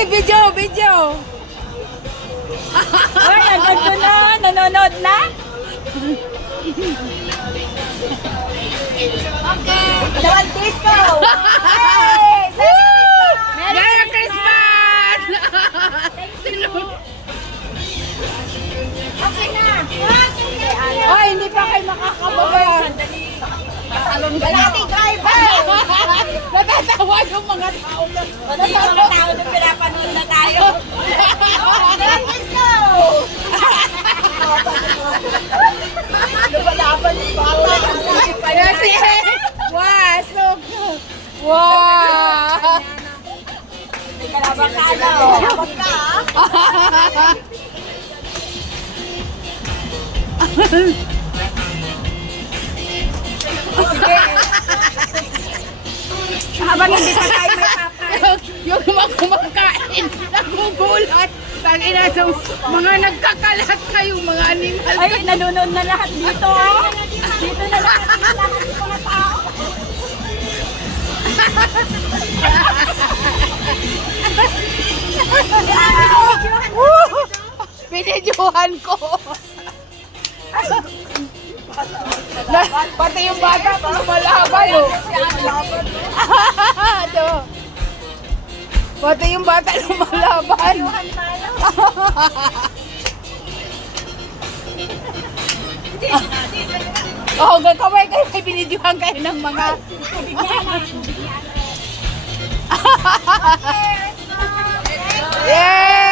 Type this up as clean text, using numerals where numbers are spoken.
Sige, video, video. Ay, nandun na. Nanonood na. Okay. Dalawang disco. Hey! Merry Christmas! Okay na. Ay, hindi pa kayo makakababa. Dating driver. Natatawa yung mga tao. Pati yung mga tao na pinapanood na tayo. Dalawang disco. Lumalaban yung bata. Kasi, wasok. Wow! May kalabang ka, no? Kalabang ka, ah. Habang hindi pa tayo may papa. Yung mga kumakain, nagugulat. Tangina, so, mga nagkakalat kayo, mga animal. Ay, nanonood na lahat dito, oh. Dito na lahat yung mga tao. Pinidyohan ko. Pati yung bata, lumalaban, oh. Ito. Pati yung bata lumalaban. Oh, gagawin kayo, may binidyohan kayo ng mga... Yeah!